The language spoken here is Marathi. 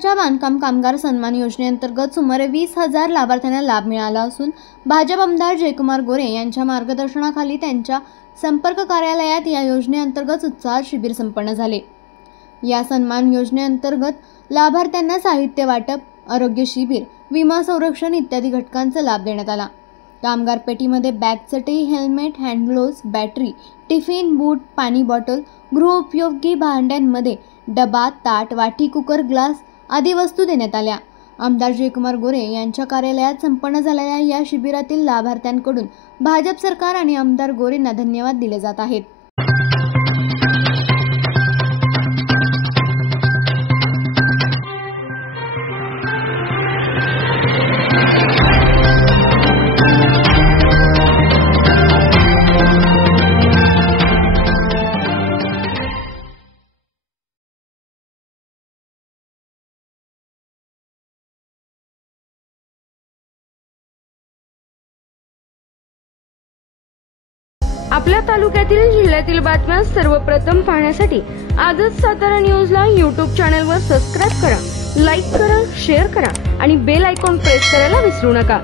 शासनाच्या बांधकाम कामगार सन्मान योजनेअंतर्गत सुमारे 20,000 लाभार्थ्यांना लाभ मिळाला असून भाजप आमदार जयकुमार गोरे यांच्या मार्गदर्शनाखाली त्यांच्या संपर्क कार्यालयात या योजनेअंतर्गत उत्साहात शिबिर संपन्न झाले। या सन्मान योजनेअंतर्गत लाभार्थ्यांना साहित्य वाटप, आरोग्य शिबिर, विमा संरक्षण इत्यादी घटकांचा लाभ देण्यात आला। कामगार पेटीमध्ये बॅगचटई, helmet, hand gloves, battery, tiffin, boot, पाणी बॉटल, गृहोपयोगी भांड्यांमध्ये डबा, ताट, वाटी, कुकर, ग्लास आदी वस्तू देण्यात आल्या। आमदार जयकुमार गोरे यांच्या कार्यालयात संपन्न झालेल्या या शिबिरातील लाभार्थ्यांकडून भाजप सरकार आणि आमदार गोरेंना धन्यवाद दिले जात आहेत। आपल्या तालुक्यातील जिल्ह्यातील बातम्या सर्वप्रथम पाहण्यासाठी आजच सातारा न्यूजला YouTube चॅनलवर सबस्क्राइब करा, लाईक करा, शेअर करा आणि बेल आयकॉन प्रेस करायला विसरू नका।